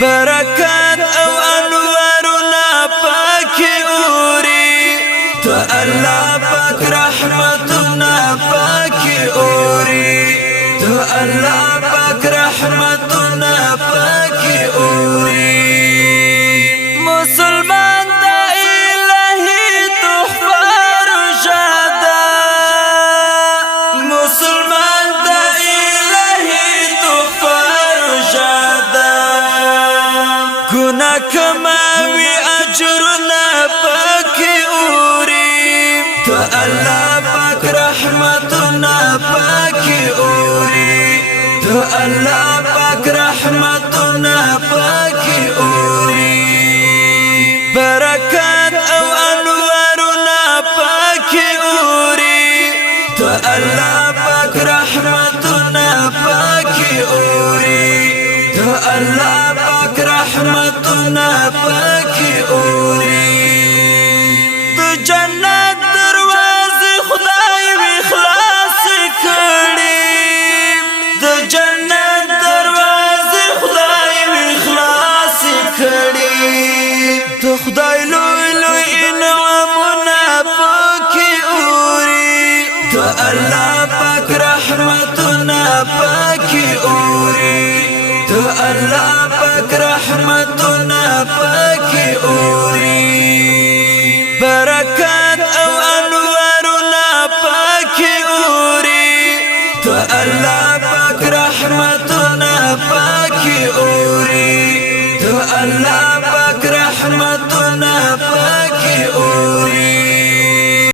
برکات او انوارنا پاکی اوری تو اللہ پاک رحمتنا پاکی اوری تو اللہ پاک رحمتنا پاکی اوری مسلمان دا الہی تحفہ رشادہ مسلمان دا الہی تحفہ رشادہ گناہ کماوی اجرنا پاکی اوری تو اللہ پاک رحمتنا پاکی اوری تو اللہ پاک رحمتنا پاکی اوری برکات او انوارنا پاکی اوری تو اللہ پاک رحمتنا پاکی اوری تو اللہ پاک رحمتنا پاکی اوری تو جنت دروازے خدای وی خلاص کړي تو جنت دروازے خدای وی خلاص کړي تو خدای لوی لوی انعامنا پاکی اوری تو اللہ پاک رحمتنا پاکی اوری تو اللہ پاک رحمتنا پاکی اوری برکات او انوارنا پاکی اوری تو اللہ پاک رحمتنا پاکی اوری تو اللہ